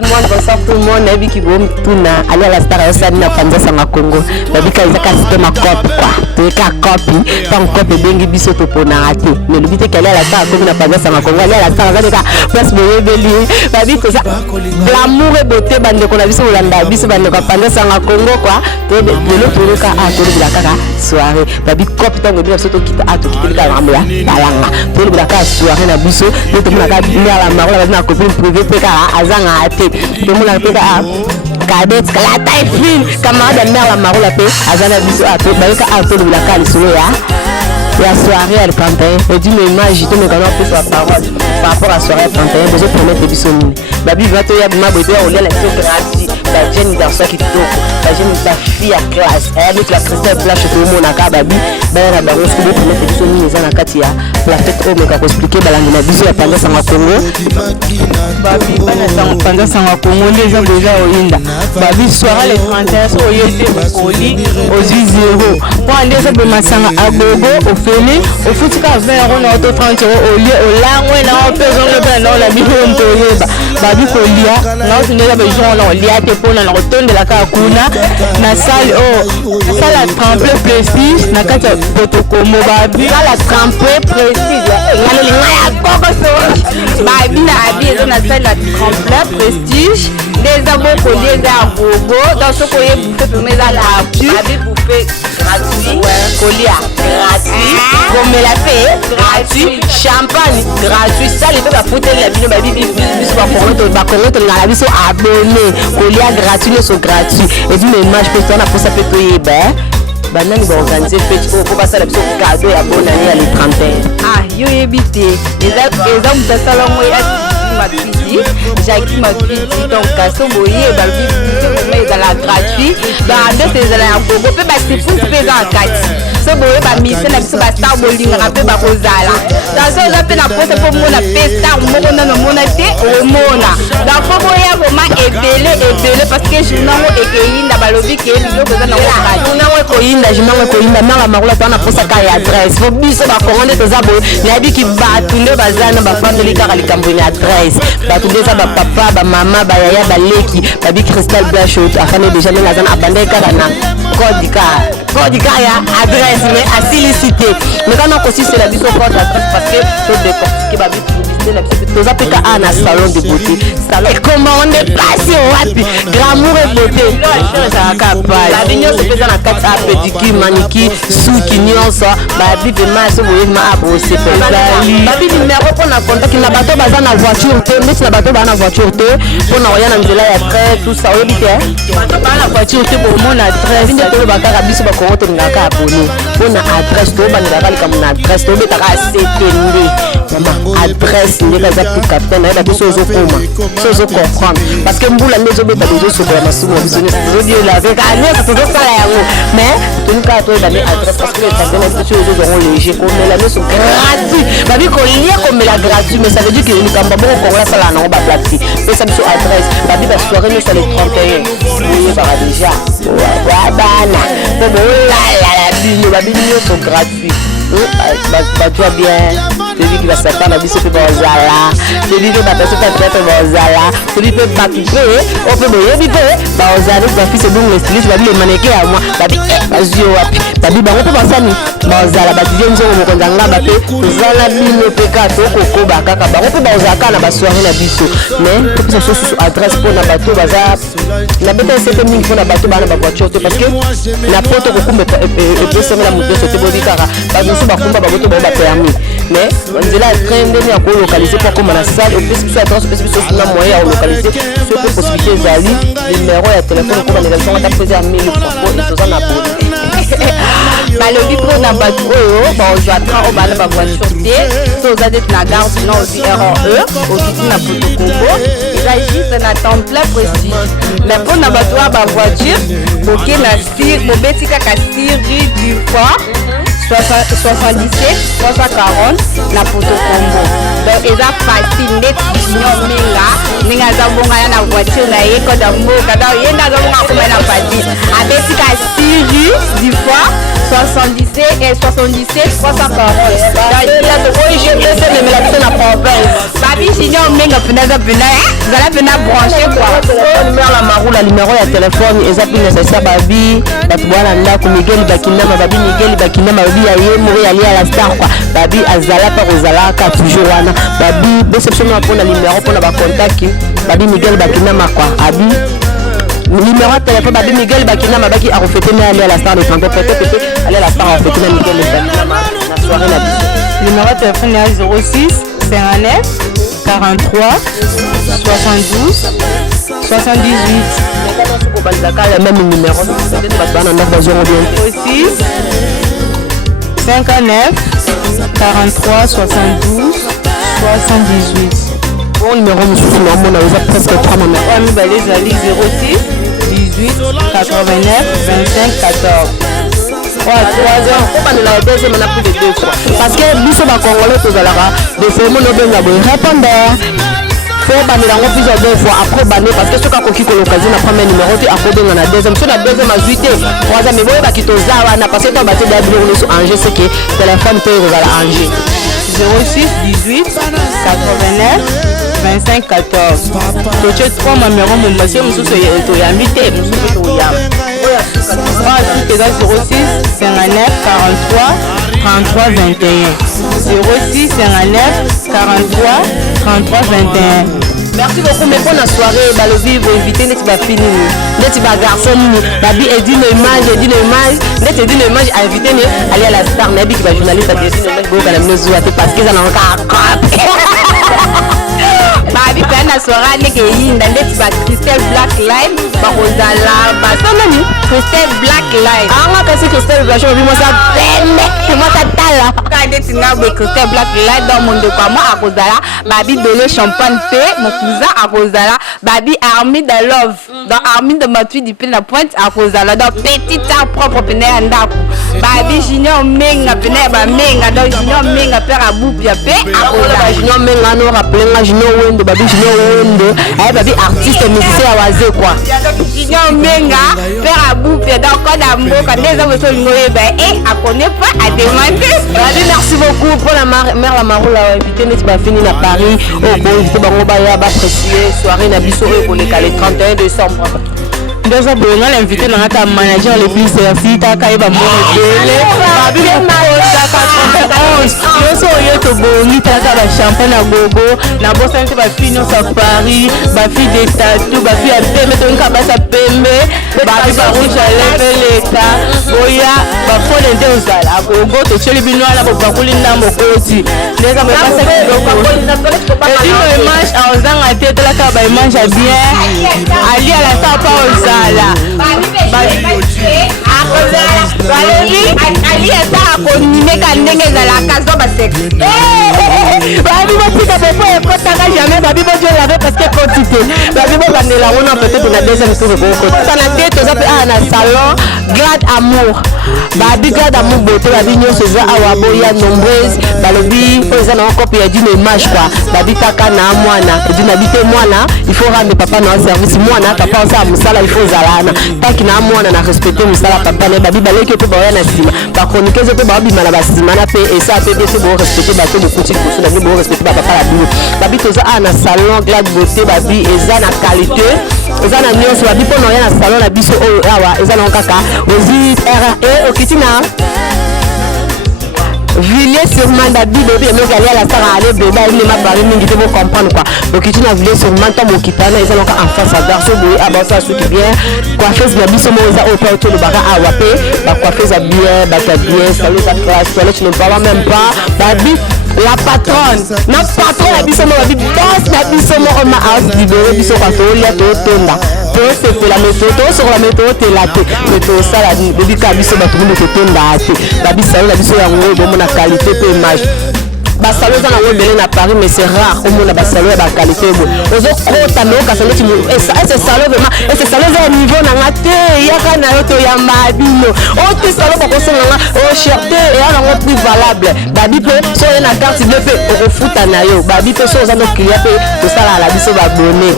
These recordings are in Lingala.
tout le monde, nabi qui bon tuna aller à la star ça na panza sanga Congo. Babi ka izaka système copie quoi. Tu ka copie, tant copie bengi biso to pona raté. Mais le but est qu'elle à la star comme na panza sanga Congo, aller à la star ça place me beli. Babi ko ça l'amour et beauté bande ko na biso olanda biso bande ko panza sanga Congo quoi. To de le pour ka a to de la kaka soirée. Babi copie tango biso to kita a to kita la ramla. Balanga. To de la kaka soirée na biso, to na ka la marola na copine privée pe ka azanga ate. To mo na pe ka Cadet, la taille fine, camarade de mère la marola pe, azana biso a to, baika a to de la cale sur la soirée elle campagne, et du même image, je te mets quand on peut sa parole par rapport à la soirée campagne, besoin de promettre des bisous. Babi va te y a ma beauté, on l'a la fille gratuite, la jeune garçon qui toque, la jeune la fille à classe, avec la Christelle Blanche tout le monde à Kababi, ben la baronne, ce que vous promettez des bisous, les gens à Katia, la fête au mec à expliquer, la bisou à pendant sans Congo. Babi, pendant sans Congo, les gens déjà au Inda. Babi, soirée les 31, au yété, au lit, aux 0. Pour aller sur le massanga à Gogo, au Félix, au foot, à 20 euros, on a 30 euros au lieu, au langue, on a besoin de non, la bille, on peut y Babi, pour lia, non, tu n'as pas besoin, on lia, t'es pour le retour de la Kakuna, la salle, oh, la salle à tremper prestige, la carte Potokomo, Babi, la tremper prestige, Babi, la bille, on a salle à tremper prestige. Les abos colliers d'arbogo dans ce collier bouffé pour mes à la babi bouffé gratuit collier gratuit comme la fait gratuit champagne gratuit ça les peut foutre la vie babi bis pas pour la vie sont abonnés collier gratuit ne sont gratuits et du même match pour toi pour ça peut payer ben banani va organiser fête pour passer la petite cadeau et bonne année à les 31 ah yo éviter les hommes de salon ma fille, Jackie ma fille, donc Kasso Boye, Balbi, mais dans la gratuit, dans deux c'est la Congo, peut passer pour payer en 4. Ce Boye va misser la petite star bowling, rappel ba Rosala. Dans ce rappel la poste pour mon appel star, mon monaté au mona. Dans faut Boye vraiment ébélé parce que je n'en ai que na balobi qui est le besoin na gratuit. On a ko inda, je n'en ai ko inda, na marola tana pour sa kaya adresse. Faut biso ba commande des abos, nabi ki ba tunde bazana ba family car ali kamboni adresse. Batudeza ba papa ba mama ba yaya ba leki babi Christelle Blanche afane déjà na zana abandé kadana codika ya adresse mais à silicité mais quand on aussi c'est la biso code adresse parce que tout décortiquer babi publicité la biso tous appelés à na salon de beauté salon et comment on est passé wapi glamour et beauté ça capable la vigno se fait dans la carte à pédicure manicure souki nyonso babi de maso boye ma abosé babi numéro pour na contact na bato baza na voiture te mais na bato ba na voiture te pour na rien na mzela ya très tout ça obité bato ba na voiture te pour mon adresse to ba ka biso ba ko to ngaka abonné pour na adresse to ba na ka mon adresse to beta ka CTND mama adresse ndi ka za tout captain na biso zo koma so comprendre parce que mbula ndezo beta bezo so ba masumo biso ne zo dio la avec allez to do sala yango mais to nka to da adresse parce que ta bena biso zo zo léger comme la ne so gratuit ba bi ko lié comme la gratuit mais ça veut dire que nous kamba bon ko la sala na ba plati et ça biso adresse ba bi ba soirée ne sur les 31 oui ba déjà wa bana bon la bino ba bino sont gratuits bah toi bien celui qui va s'attendre à biso pe bozala celui qui va passer ta tête bozala celui qui va couper on peut boyer bito bozala ba fils de le styliste ba bi le mannequin à moi ba bi bazio wapi ba bi ba on peut penser ni bozala ba dieu nzo mo konzanga ba pe zala bino pe ka to koko ba kaka ba on peut bozala na ba soirée na biso mais tout ça sur adresse pour na bato baza na beta c'est mingi pour na bato ba na ba voiture parce que na poto ko kumbe et peut se la moto c'était bodi kara ba nous ba kumba ba moto ba permis mais on dit là train de venir ko localiser pour comme na salle et puis ça trans plus na moyen à localiser c'est pour possibilité zali numéro ya téléphone ko ba les gens ta poser à 1000 francs et tout ça na bodi balobi pour na bato oyo ba on joue train au ba na voiture te to za d'être na gare sinon aussi RE au kiti na poto Congo il agit na temps plein prestige mais pour na bato ba voiture OK na sir mo betika ka sir du fort 77 340 na poto Congo donc ils a facile net vision minga za bonga ya na voiture na yeko da mboka da yenda za bonga kuma na pati abetika sir du fort 77 et 77 340. Babi Junior Menga Penaza Pena, Zala Pena branché quoi. Numéro la marou, la numéro ya téléphone, et ça peut nécessaire Babi, Batouana Ndako, Miguel Bakinama, Babi Miguel Bakinama, Babi Aye, Mouri Ali à la star quoi. Babi Azala par Ozala, Ka toujours wana. Babi, déception pour la numéro pour la contact, Babi Miguel Bakinama quoi. Abi, numéro de téléphone, Babi Miguel Bakinama, Baki a reflété, mais aller à la star, le temps peut-être aller à la star, a reflété, Miguel Bakinama, la soirée la biche. Numéro de téléphone est 06 59 43 72 78. Le même numéro, 06 59 43 72 78. Bon numéro, monsieur, on a presque 3 numéros. Oui, mais les alliés 06 18 89 25 14. Ouais, 3 heures. Pourquoi nous l'avons deuxième, on a plus de 2 fois. Parce que nous sommes à Congolais, tous à la des fois, nous avons répondeur. Faut banner la plusieurs 2 fois. Après banner, parce que ce qu'on a qui l'occasion, la première numéro, tu as codé dans la deuxième. Sur la deuxième, à 8 et 3 ans, mais vous voyez, qui t'ose là, on a passé ton bâtiment d'abord sur Angers, c'est que téléphone peut y à Angers. 06 18 89 25 14. Tu as 3 numéros, mon monsieur, monsieur, tu as invité, monsieur, tu as 06 59 43 33 21. 06 59 43 33 21. Merci beaucoup, mais pour la soirée, le vivre, éviter d'être fini, d'être garçon, Babi est dit l'image, d'être dit l'image, à éviter d'aller à la star, Nabi qui va journaliste à dessiner, parce qu'ils en ont encore. Babi fait la soirée, Christelle Black Line, Barozala, Basonani, Christelle Black Line. Ah, moi, parce que Christelle Black Line, moi, ça peine, moi, ça tala. Quand tu as Christelle Black Line dans mon décor, moi, à Rosala, Babi donné champagne paix, mon cousin à Rosala, Babi Army de Love, dans Army de Matui du Pin la Pointe à Rosala, dans Petit Art propre Pene Andaku, Babi Junior Menga, Pene Menga, dans Junior Menga, Père à Boupia, Pé, à Rosala, Junior Menga, nous rappelons, Junior Wendo, Babi Junior Wendo, Babi artiste musicien à Wazé, quoi. Junior Menga, Père à Boupia, dans Code Amour, quand les hommes sont ignorés, et à connaître pas à demander. Merci beaucoup pour la mère la Marou, la invité, n'est-ce pas fini à Paris, au bon, invité, Bangobaya, apprécier, soirée, Nabiso, pour les 31 décembre. Deux ans, on a invité notre manager le plus servi, Takaïba Monodele, Babi Yo so yo to boni taka ba champagne à gogo, na bossa nte ba fille no sa Paris, ba fille de tatou, ba fille à pembe to nka ba sa pembe, Babi ba rouge à leka, boya ba fole nte ozala à gogo to cheli bino ala bo ba kulinda mokoti. Ndeza ba pasa kidoko. Et dis le image à ozanga te to la ka ba image bien. Ali à la sa pa ozala. Ali eza akonimeka ndenge ezalaka zo baseke Babi bopika befo ekotaka jamais Babi bojolave parce que quantité Babi bobandela wana peut-être na deuxième tour ekokotana te toza mpe awa na salon Glad Amour Babi Glad Amour bote Babi nyonso eza awa boya nombreuse balobi oyo eza na okope ya dino image kwa Babi taka na mwana edina bite mwana il faut rendre papa na service mwana papa osala mosala il faut ozalana taki na mwana na respecter mosala papa na Babi baleki mpe baoya na nsima bakonikeze mpe baobima na basima na mpe esa mpe bese borespecte bato bokuti liboso na bino borespecte bapapa na bino Babi toza awa na salon Glad Beauté Babi eza na qualité eza na nyonso Babi mpo na oya na salon na biso oyo awa eza na kaka ozi RE okiti na Villiers-sur-Marne Babi bébé mais aller à la star aller bébé il m'a parlé mingi te vous comprendre quoi donc tu na Villiers-sur-Marne tant mo kitana ils ont en face à garçon boy abasa ceux qui bien coiffeuse na biso mo za au porto le baka a wapé ba coiffeuse a bien ba bien salut ça classe tu ne parles même pas Babi la patronne na patron la biso mo Babi boss la biso mo on ma house libéré biso kwa to lia to tonda to c'est la méthode sur la méthode te la te méthode ça la Babi ka biso ba tout le tonda te Babi salut la biso ya ngo bo na qualité pe image basalo za na webele na Paris mais c'est rare au monde basalo ya ba qualité bo ozo kota no ka salo ti et c'est salo vraiment et c'est salo za niveau na ngate ya kana yo to ya mabino o ti salo ba ko songa o cherté et ala ngo plus valable Babi pe so na carte bleue pe o futa na yo Babi pe so za no client pe to sala la biso ba bonné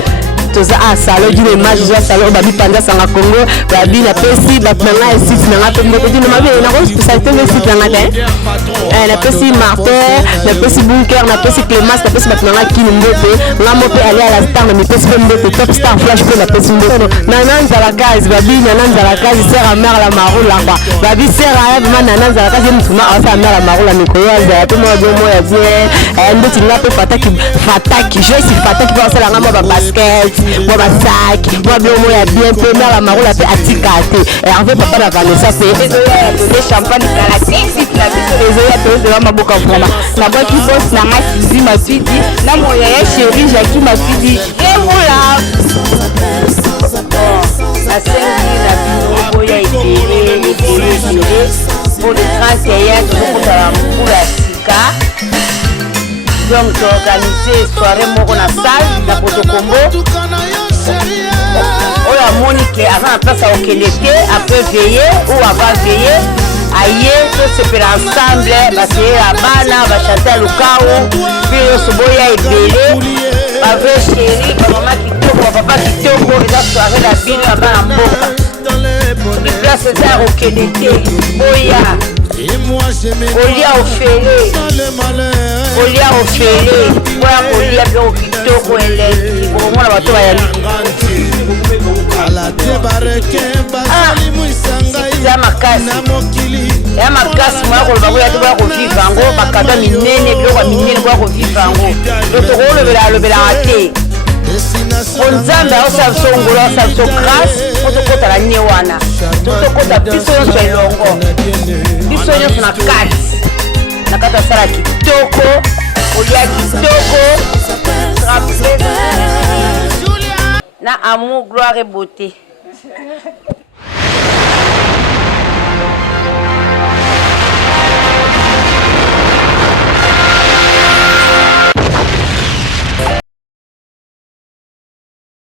toza a salon d'une image ya salon babi panda sanga Congo babi na pesi batanga site na pe mboko dina mabe na ko spécialité de site na ngata na pesi Martin na pesi Bunker na pesi Clémence na pesi batanga kini mbote nga mope aller à la star na mi pesi mbote top star flash pe na pesi mbote na nanza la case babi na nanza la case sert à mère la marula kwa babi sert à ma na nanza la case mutuma asa mère la marula mikolo ya to mo ya bien ndo tinga pe fataki je si fataki pour ça la ngamba ba basket moi ba sac moi bien mo ya bien pe mère la marula pe atikate Hervé papa na Vanessa pe les champagne galactique site na biso les oya to de maboka vroma na boîte qui bosse na masizi ma fidi na moya ya chérie Jackie ma fidi et voilà la série la bio boya idée pour les 31 pour la moula sika donc organiser soirée moko na salle na Potokombo oya Monique avant place à okelete après veiller ou avant veiller aye to sepela ensemble baseye la bana bachante lukao puis soboya ebele bave chéri bamama kitoko bapapa kitoko eza soirée la bino ya bana mboka soki place eza ya okelete boya kolia ofele boya kolia biloko kitoko eleki bokomona bato bayali ya makasi moya koloba koya te boya kovivre yango bakado minene biloko ya minene boya kovivre yango to tokolobelaka te po nzambe aosala biso ngolo aosala biso grâce po tokotala nie wana tokota biso nyonso elongo biso nyonso na kati asala kitoko kolia kitoko na amour gloire et beauté